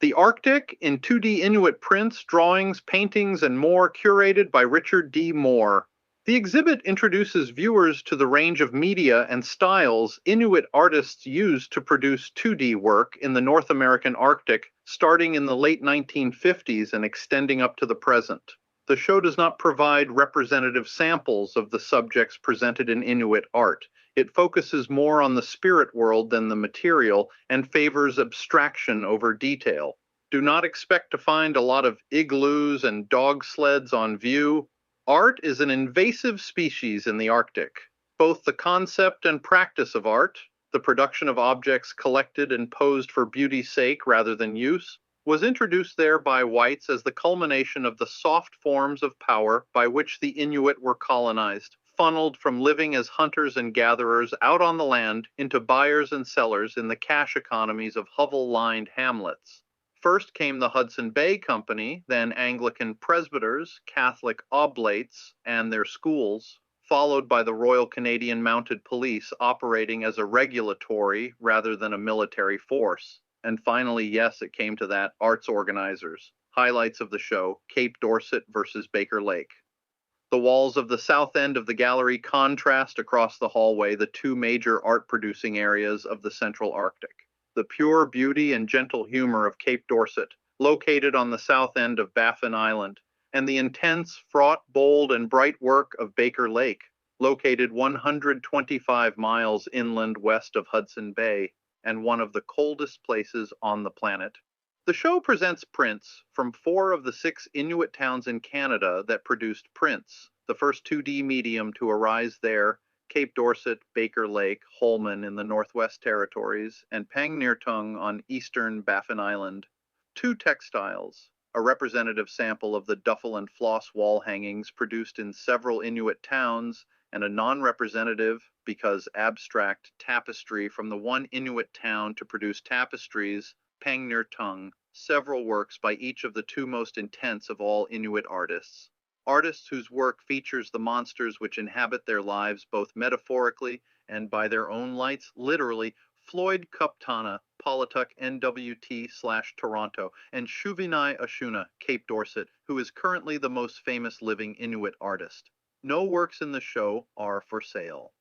The Arctic in 2D Inuit prints, drawings, paintings, and more, curated by Richard D. Mohr. The exhibit introduces viewers to the range of media and styles Inuit artists used to produce 2D work in the North American Arctic, starting in the late 1950s and extending up to the present. The show does not provide representative samples of the subjects presented in Inuit art. It focuses more on the spirit world than the material and favors abstraction over detail. Do not expect to find a lot of igloos and dog sleds on view. Art is an invasive species in the Arctic. Both the concept and practice of art, the production of objects collected and posed for beauty's sake rather than use, was introduced there by whites as the culmination of the soft forms of power by which the Inuit were colonized, funneled from living as hunters and gatherers out on the land into buyers and sellers in the cash economies of hovel-lined hamlets. First came the Hudson Bay Company, then Anglican presbyters, Catholic oblates, and their schools, followed by the Royal Canadian Mounted Police operating as a regulatory rather than a military force. And finally, yes, it came to that, arts organizers. Highlights of the show, Cape Dorset versus Baker Lake. The walls of the south end of the gallery contrast across the hallway the two major art-producing areas of the Central Arctic. The pure beauty and gentle humor of Cape Dorset, located on the south end of Baffin Island, and the intense, fraught, bold, and bright work of Baker Lake, located 125 miles inland west of Hudson Bay, and one of the coldest places on the planet. The show presents prints from 4 of the 6 Inuit towns in Canada that produced prints, the first 2D medium to arise there, Cape Dorset, Baker Lake, Holman in the Northwest Territories, and Pangnirtung on eastern Baffin Island. 2 textiles, a representative sample of the duffel and floss wall hangings produced in several Inuit towns, and a non-representative, because abstract, tapestry from the one Inuit town to produce tapestries, Pangnirtung, several works by each of the 2 most intense of all Inuit artists. Artists whose work features the monsters which inhabit their lives both metaphorically and by their own lights, literally, Floyd Kuptana, Polituk NWT/Toronto, and Shuvinai Ashuna, Cape Dorset, who is currently the most famous living Inuit artist. No works in the show are for sale.